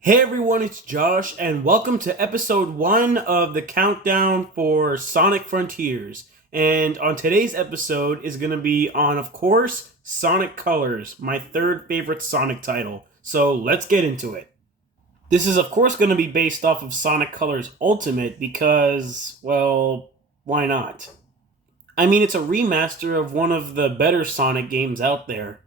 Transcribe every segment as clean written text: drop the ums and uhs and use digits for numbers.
Hey everyone, it's Josh, and welcome to episode 1 of the countdown for Sonic Frontiers. And on today's episode is going to be on, of course, Sonic Colors, my third favorite Sonic title. So let's get into it. This is, of course, going to be based off of Sonic Colors Ultimate because, well, why not? I mean, it's a remaster of one of the better Sonic games out there.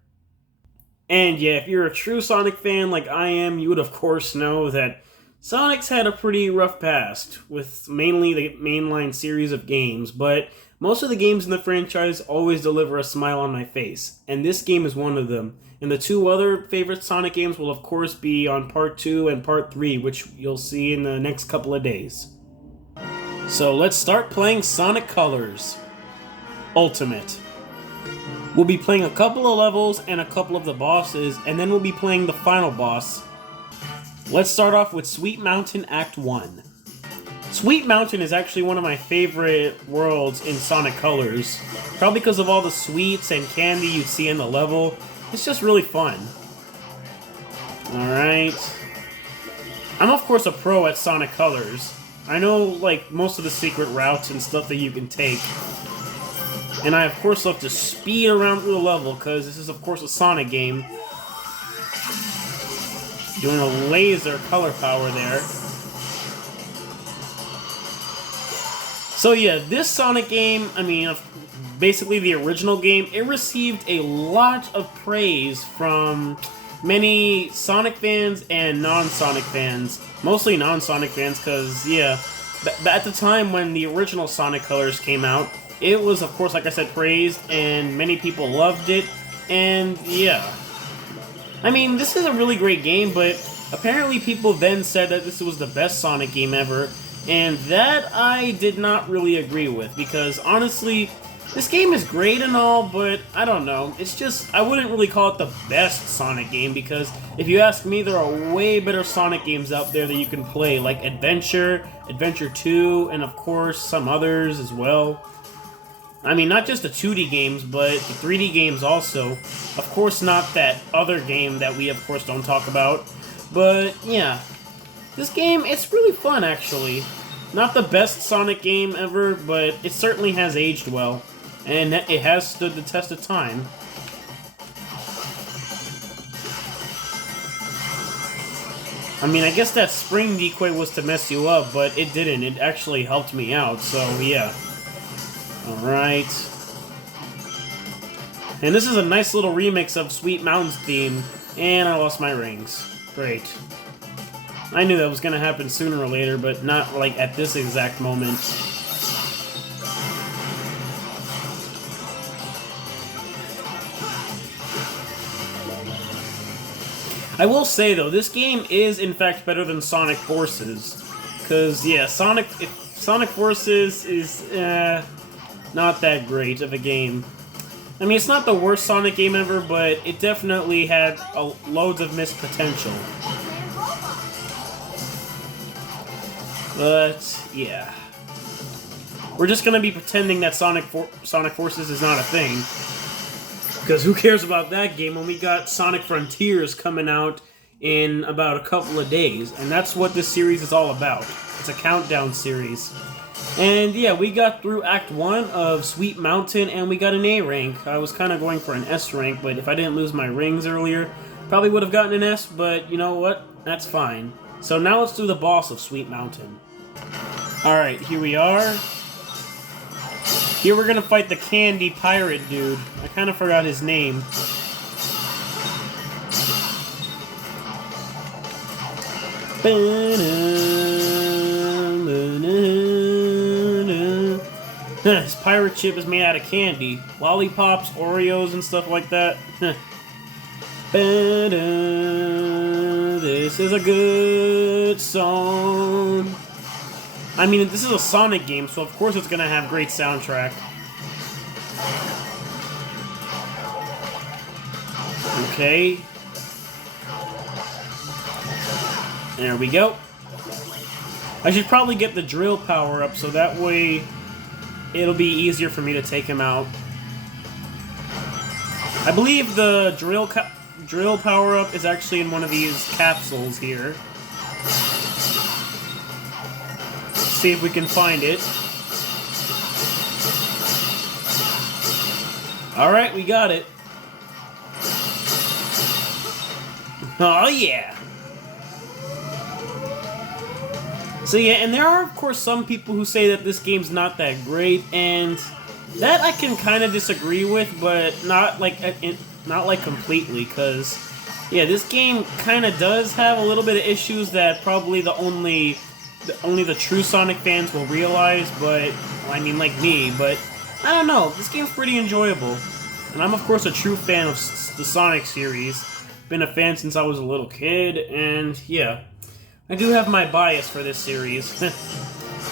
And yeah, if you're a true Sonic fan like I am, you would of course know that Sonic's had a pretty rough past, with mainly the mainline series of games, but most of the games in the franchise always deliver a smile on my face, and this game is one of them. And the two other favorite Sonic games will of course be on Part 2 and Part 3, which you'll see in the next couple of days. So let's start playing Sonic Colors Ultimate. We'll be playing a couple of levels and a couple of the bosses, and then we'll be playing the final boss. Let's start off with Sweet Mountain Act 1. Sweet Mountain is actually one of my favorite worlds in Sonic Colors, probably because of all the sweets and candy you see in the level. It's just really fun. Alright. I'm of course a pro at Sonic Colors. I know like most of the secret routes and stuff that you can take. And I, of course, love to speed around through the level, because this is, of course, a Sonic game. Doing a laser color power there. So yeah, this Sonic game, I mean, basically the original game, it received a lot of praise from many Sonic fans and non-Sonic fans. Mostly non-Sonic fans, because, yeah, at the time when the original Sonic Colors came out, it was, of course, like I said, praised, and many people loved it, and yeah. I mean, this is a really great game, but apparently people then said that this was the best Sonic game ever, and that I did not really agree with, because honestly, this game is great and all, but I don't know. It's just, I wouldn't really call it the best Sonic game, because if you ask me, there are way better Sonic games out there that you can play, like Adventure, Adventure 2, and of course, some others as well. I mean, not just the 2D games, but the 3D games also. Of course, not that other game that we, of course, don't talk about. But, yeah. This game, it's really fun, actually. Not the best Sonic game ever, but it certainly has aged well. And it has stood the test of time. I mean, I guess that spring decoy was to mess you up, but it didn't. It actually helped me out, so yeah. Alright. And this is a nice little remix of Sweet Mountain's theme. And I lost my rings. Great. I knew that was going to happen sooner or later, but not, like, at this exact moment. I will say, though, this game is, in fact, better than Sonic Forces. Because, yeah, Sonic Forces is, not that great of a game. I mean, it's not the worst Sonic game ever, but it definitely had loads of missed potential. But, yeah. We're just gonna be pretending that Sonic Forces is not a thing. Because who cares about that game when we got Sonic Frontiers coming out in about a couple of days. And that's what this series is all about. It's a countdown series. And yeah, we got through Act 1 of Sweet Mountain, and we got an A rank. I was kind of going for an S rank, but if I didn't lose my rings earlier, probably would have gotten an S, but you know what? That's fine. So now let's do the boss of Sweet Mountain. Alright, here we are. Here we're gonna fight the candy pirate dude. I kind of forgot his name. His pirate ship is made out of candy. Lollipops, Oreos, and stuff like that. This is a good song. I mean, this is a Sonic game, so of course it's gonna have great soundtrack. Okay. There we go. I should probably get the drill power up, so that way it'll be easier for me to take him out. I believe the drill power-up is actually in one of these capsules here. See if we can find it. Alright, we got it. Oh yeah! So yeah, and there are of course some people who say that this game's not that great, and that I can kind of disagree with, but not like completely, because yeah, this game kind of does have a little bit of issues that probably only the true Sonic fans will realize, but, well, I mean, like me, but I don't know, this game's pretty enjoyable. And I'm, of course, a true fan of the Sonic series. Been a fan since I was a little kid, and yeah, I do have my bias for this series.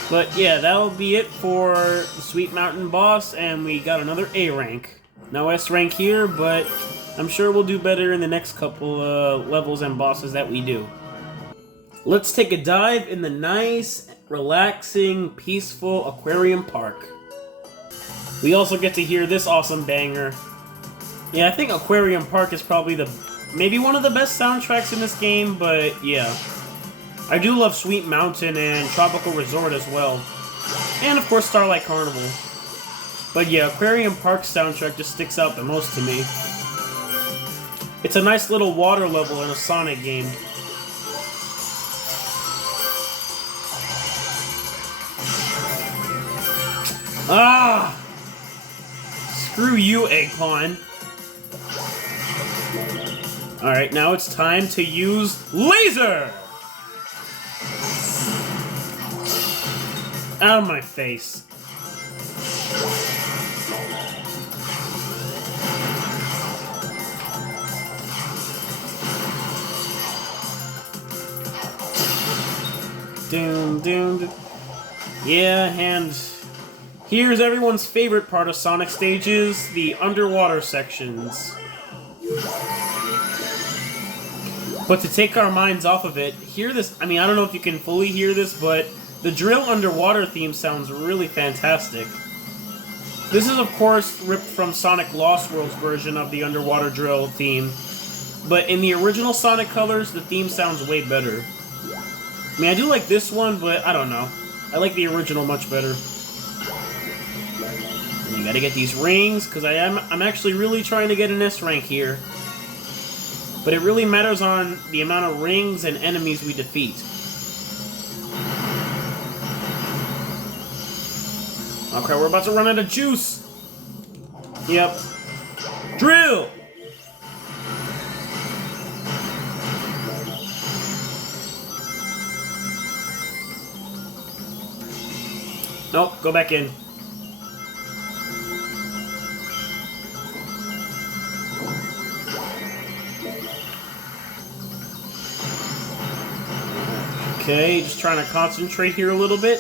But yeah, that'll be it for the Sweet Mountain boss, and we got another A rank. No S rank here, but I'm sure we'll do better in the next couple levels and bosses that we do. Let's take a dive in the nice, relaxing, peaceful aquarium park. We also get to hear this awesome banger. Yeah, I think Aquarium Park is probably maybe one of the best soundtracks in this game, but yeah. I do love Sweet Mountain and Tropical Resort as well. And of course Starlight Carnival. But yeah, Aquarium Park soundtrack just sticks out the most to me. It's a nice little water level in a Sonic game. Ah! Screw you, Eggpon. Alright, now it's time to use Laser! Out of my face. Doom, doom, doom. Yeah, and here's everyone's favorite part of Sonic stages, the underwater sections. But to take our minds off of it, hear this. I mean, I don't know if you can fully hear this, but the drill underwater theme sounds really fantastic. This is, of course, ripped from Sonic Lost World's version of the underwater drill theme. But in the original Sonic Colors, the theme sounds way better. I mean, I do like this one, but I don't know. I like the original much better. And you gotta get these rings, because I'm actually really trying to get an S rank here. But it really matters on the amount of rings and enemies we defeat. Okay, we're about to run out of juice! Yep. Drill! Nope, go back in. Okay, just trying to concentrate here a little bit.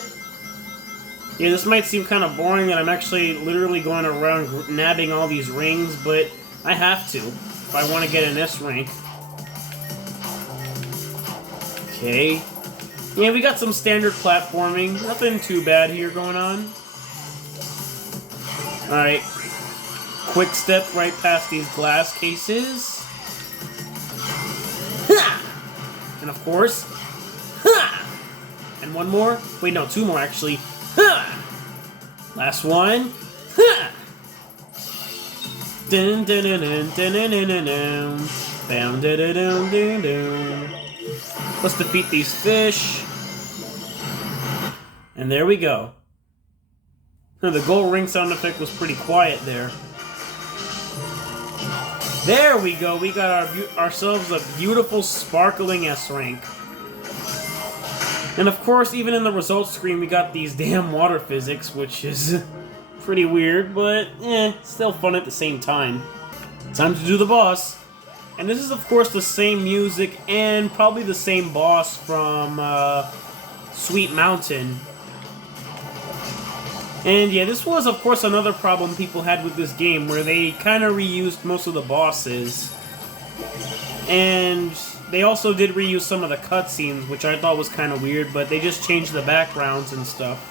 Yeah, this might seem kind of boring that I'm actually literally going around nabbing all these rings, but I have to if I want to get an S rank. Okay. Yeah, we got some standard platforming. Nothing too bad here going on. Alright. Quick step right past these glass cases. And of course... And one more. Wait, no, two more actually. Last one. Dun dun dun dun dun dun dun dun dun. Bam dun dun dun dun dun. Let's defeat these fish. And there we go. The gold ring sound effect was pretty quiet there. There we go. We got ourselves a beautiful sparkling S rank. And of course, even in the results screen, we got these damn water physics, which is pretty weird, but still fun at the same time. Time to do the boss. And this is, of course, the same music and probably the same boss from Sweet Mountain. And yeah, this was, of course, another problem people had with this game, where they kind of reused most of the bosses. And they also did reuse some of the cutscenes, which I thought was kind of weird, but they just changed the backgrounds and stuff.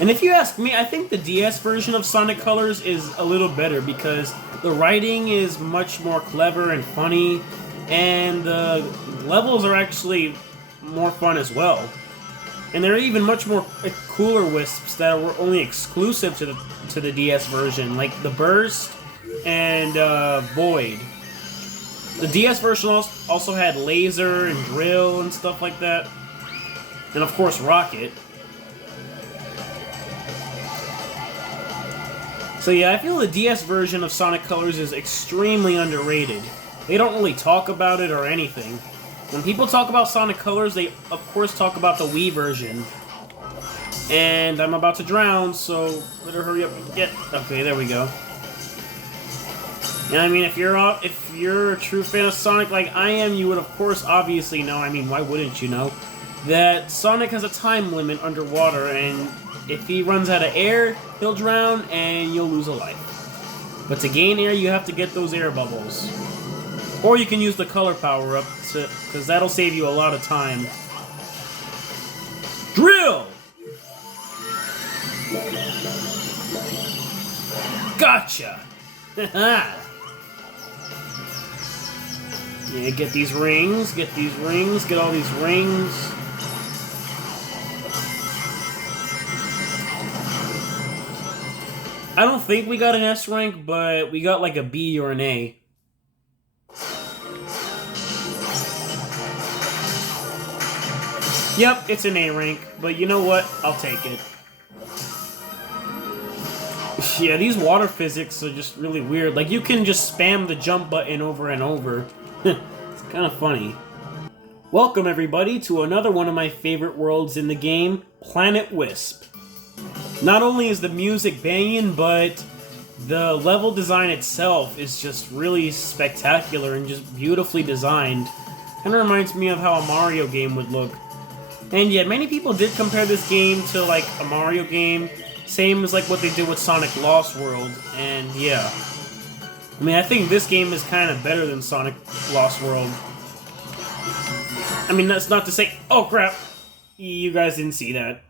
And if you ask me, I think the DS version of Sonic Colors is a little better, because the writing is much more clever and funny, and the levels are actually more fun as well. And there are even much more cooler wisps that were only exclusive to the DS version, like the Burst and Void. The DS version also had Laser and Drill and stuff like that. And of course, Rocket. So yeah, I feel the DS version of Sonic Colors is extremely underrated. They don't really talk about it or anything. When people talk about Sonic Colors, they of course talk about the Wii version. And I'm about to drown, so better hurry up and get... Okay, there we go. And I mean, if you're a true fan of Sonic like I am, you would of course obviously know, I mean, why wouldn't you know, that Sonic has a time limit underwater, and if he runs out of air, he'll drown, and you'll lose a life. But to gain air, you have to get those air bubbles. Or you can use the color power-up, because that'll save you a lot of time. Drill! Gotcha! Yeah, get these rings, get all these rings. I don't think we got an S rank, but we got like a B or an A. Yep, it's an A rank, but you know what? I'll take it. Yeah, these water physics are just really weird. Like, you can just spam the jump button over and over. It's kind of funny. Welcome, everybody, to another one of my favorite worlds in the game, Planet Wisp. Not only is the music banging, but the level design itself is just really spectacular and just beautifully designed. Kind of reminds me of how a Mario game would look. And yeah, many people did compare this game to, like, a Mario game. Same as, like, what they did with Sonic Lost World. And yeah. I mean, I think this game is kind of better than Sonic Lost World. I mean, that's not to say... Oh, crap! You guys didn't see that.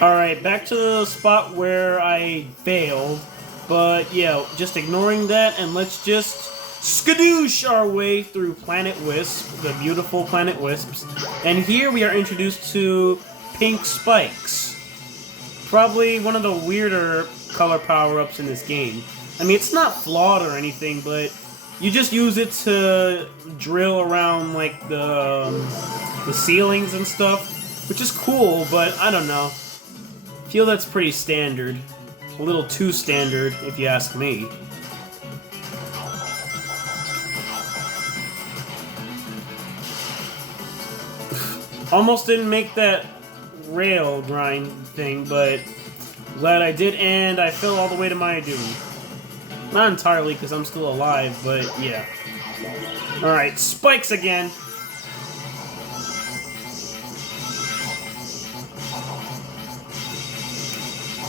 Alright, back to the spot where I failed. But, yeah, just ignoring that, and let's just skadoosh our way through Planet Wisp, the beautiful Planet Wisps. And here we are introduced to Pink Spikes. Probably one of the weirder color power-ups in this game. I mean, it's not flawed or anything, but you just use it to drill around, like, the ceilings and stuff, which is cool, but I don't know. I feel that's pretty standard. A little too standard, if you ask me. Almost didn't make that rail grind thing, but glad I did, and I fell all the way to my doom. Not entirely, because I'm still alive, but yeah. Alright, spikes again!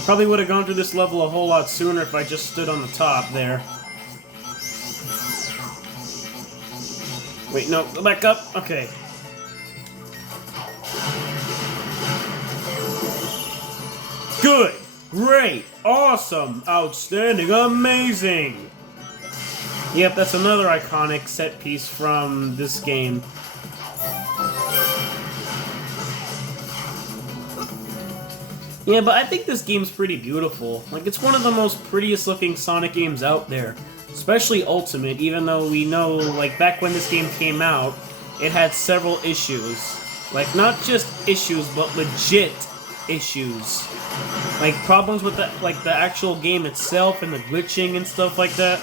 Probably would have gone through this level a whole lot sooner if I just stood on the top there. Wait, no, go back up? Okay. Good! Great! Awesome! Outstanding! Amazing! Yep, that's another iconic set piece from this game. Yeah, but I think this game's pretty beautiful. Like, it's one of the most prettiest looking Sonic games out there. Especially Ultimate, even though we know, like, back when this game came out, it had several issues. Like, not just issues, but legit issues. Like, problems with the actual game itself and the glitching and stuff like that.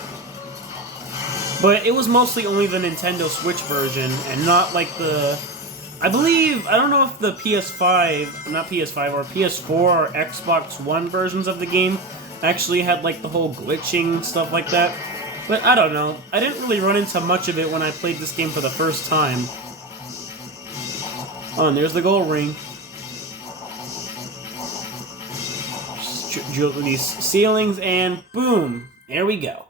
But it was mostly only the Nintendo Switch version, and not like the... I don't know if the PS5, not PS5, or PS4 or Xbox One versions of the game actually had like the whole glitching stuff like that. But I don't know. I didn't really run into much of it when I played this game for the first time. Oh, and there's the gold ring. Just drill through these ceilings, and boom! There we go.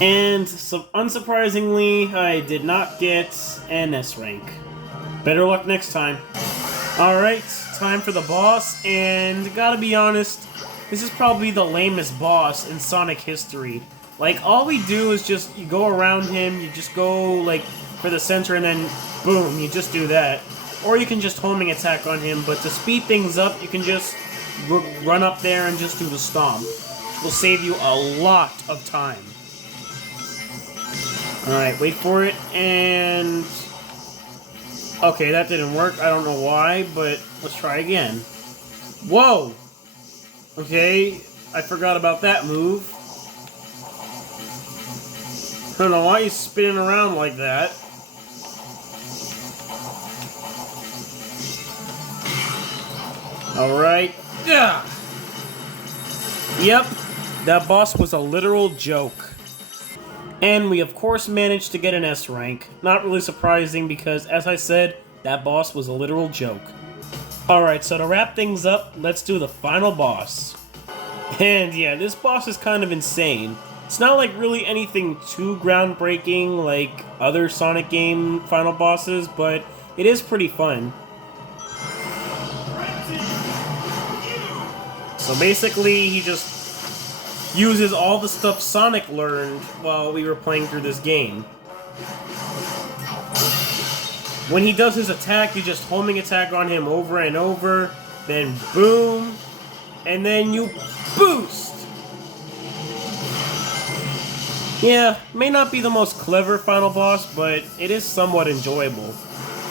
And, so unsurprisingly, I did not get an S rank. Better luck next time. Alright, time for the boss, and gotta be honest, this is probably the lamest boss in Sonic history. Like, all we do is just, you go around him, you just go, like, for the center, and then boom, you just do that. Or you can just homing attack on him, but to speed things up, you can just run up there and just do the stomp. It will save you a lot of time. Alright, wait for it, and... Okay, that didn't work. I don't know why, but let's try again. Whoa! Okay, I forgot about that move. I don't know why he's spinning around like that. Alright. Yeah. Yep, that boss was a literal joke. And we of course managed to get an S rank. Not really surprising because, as I said, that boss was a literal joke. Alright, so to wrap things up, let's do the final boss. And yeah, this boss is kind of insane. It's not like really anything too groundbreaking like other Sonic game final bosses, but it is pretty fun. So basically, he just uses all the stuff Sonic learned while we were playing through this game. When he does his attack, you just homing attack on him over and over, then boom, and then you boost! Yeah, may not be the most clever final boss, but it is somewhat enjoyable.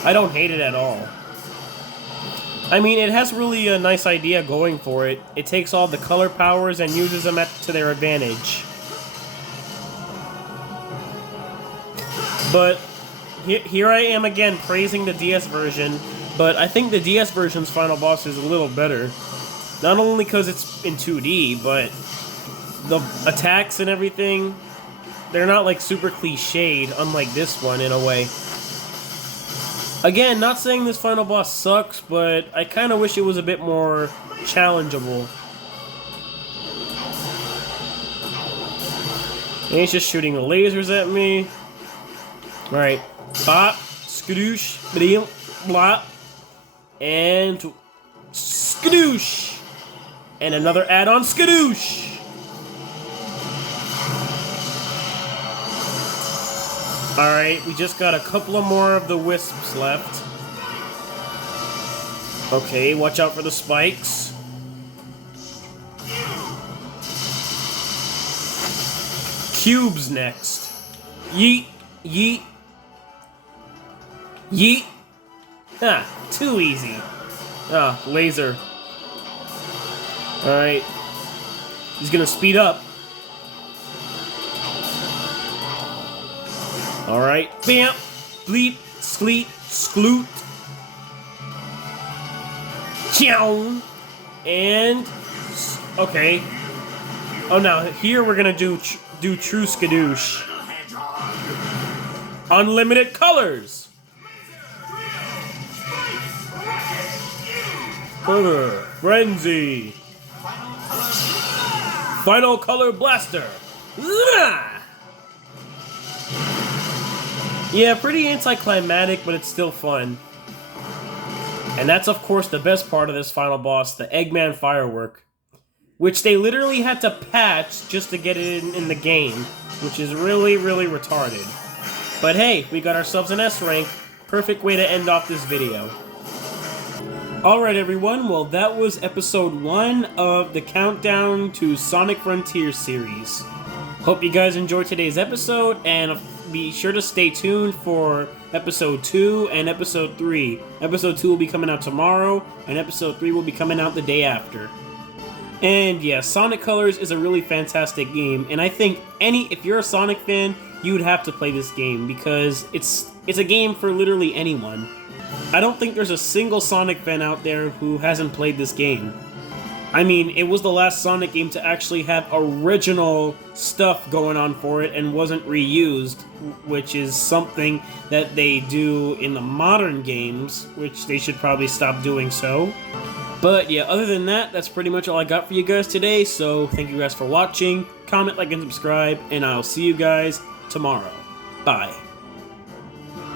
I don't hate it at all. I mean, it has really a nice idea going for it. It takes all the color powers and uses them to their advantage. But here I am again praising the DS version, but I think the DS version's final boss is a little better. Not only because it's in 2D, but the attacks and everything, they're not like super cliched, unlike this one in a way. Again, not saying this final boss sucks, but I kind of wish it was a bit more challengeable. And he's just shooting lasers at me. Alright. Bop, skadoosh, blim, blop, and skadoosh! And another add-on skadoosh! Alright, we just got a couple of more of the wisps left. Okay, watch out for the spikes. Cubes next. Yeet, yeet, yeet. Ah, too easy. Ah, laser. Alright. He's gonna speed up. Alright. Bam! Bleep! Sleet! Skloot! Chow! And... Okay. Oh, now, here we're gonna do true skadoosh. Unlimited colors! Frenzy! Final color blaster! Yeah, pretty anticlimactic, but it's still fun. And that's, of course, the best part of this final boss, the Eggman firework. Which they literally had to patch just to get it in the game, which is really, really retarded. But hey, we got ourselves an S rank. Perfect way to end off this video. Alright everyone, well that was episode 1 of the Countdown to Sonic Frontiers series. Hope you guys enjoyed today's episode, and be sure to stay tuned for episode 2 and episode 3. Episode 2 will be coming out tomorrow, and episode 3 will be coming out the day after. And yeah, Sonic Colors is a really fantastic game, and I think if you're a Sonic fan, you would have to play this game, because it's a game for literally anyone. I don't think there's a single Sonic fan out there who hasn't played this game. I mean, it was the last Sonic game to actually have original stuff going on for it and wasn't reused, which is something that they do in the modern games, which they should probably stop doing so. But yeah, other than that, that's pretty much all I got for you guys today, so thank you guys for watching, comment, like, and subscribe, and I'll see you guys tomorrow. Bye.